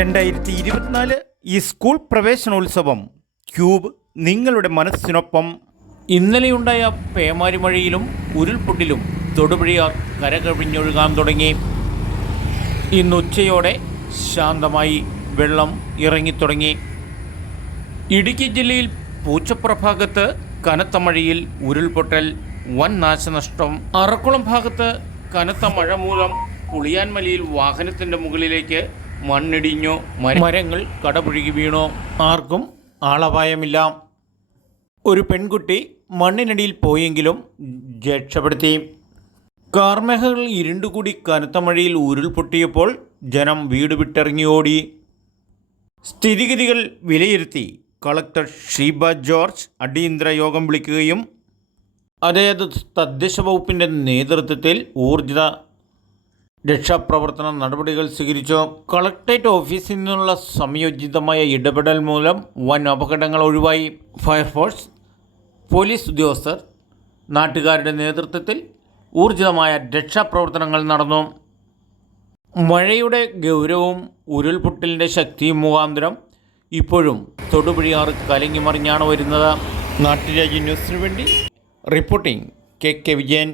2024 ഈ സ്കൂൾ പ്രവേശനോത്സവം ക്യൂബ് നിങ്ങളുടെ മനസ്സിനൊപ്പം. ഇന്നലെയുണ്ടായ പേമാരി മഴയിലും ഉരുൾപൊട്ടിലും തൊടുപുഴയാർ കരകവിഞ്ഞൊഴുകാൻ തുടങ്ങി. ഇന്ന് ഉച്ചയോടെ ശാന്തമായി വെള്ളം ഇറങ്ങിത്തുടങ്ങി. ഇടുക്കി ജില്ലയിൽ പൂച്ചപ്പുറ ഭാഗത്ത് കനത്ത മഴയിൽ ഉരുൾപൊട്ടൽ, വൻ നാശനഷ്ടം. അറക്കുളം ഭാഗത്ത് കനത്ത മഴ മൂലം പുളിയാൻമലയിൽ വാഹനത്തിൻ്റെ മുകളിലേക്ക് മണ്ണിടിഞ്ഞു, മരങ്ങൾ കടപുഴകി വീണു. ആർക്കും ആളപായമില്ല. ഒരു പെൺകുട്ടി മണ്ണിനടിയിൽ പോയെങ്കിലും രക്ഷപ്പെടുത്തി. കാർമേഘങ്ങൾ ഇരുണ്ടുകൂടി കനത്ത മഴയിൽ ഉരുൾപൊട്ടിയപ്പോൾ ജനം വീട് വിട്ടിറങ്ങി ഓടി. സ്ഥിതിഗതികൾ വിലയിരുത്തി കളക്ടർ ഷീബ ജോർജ് അടിയന്തര യോഗം വിളിക്കുകയും അതായത് തദ്ദേശ വകുപ്പിൻ്റെ നേതൃത്വത്തിൽ ഊർജിത രക്ഷാപ്രവർത്തന നടപടികൾ സ്വീകരിച്ചു. കളക്ടറേറ്റ് ഓഫീസിൽ നിന്നുള്ള സംയോജിതമായ ഇടപെടൽ മൂലം വൻ അപകടങ്ങൾ ഒഴിവായി. ഫയർഫോഴ്സ്, പോലീസ് ഉദ്യോഗസ്ഥർ, നാട്ടുകാരുടെ നേതൃത്വത്തിൽ ഊർജിതമായ രക്ഷാപ്രവർത്തനങ്ങൾ നടന്നു. മഴയുടെ ഗൗരവവും ഉരുൾപൊട്ടലിൻ്റെ ശക്തിയും മുഖാന്തരം ഇപ്പോഴും തൊടുപുഴയാറ് കലങ്ങി മറിഞ്ഞാണ് വരുന്നത്. നാട്ടുരാജ്യ ന്യൂസിനു വേണ്ടി റിപ്പോർട്ടിംഗ് കെ വിജയൻ.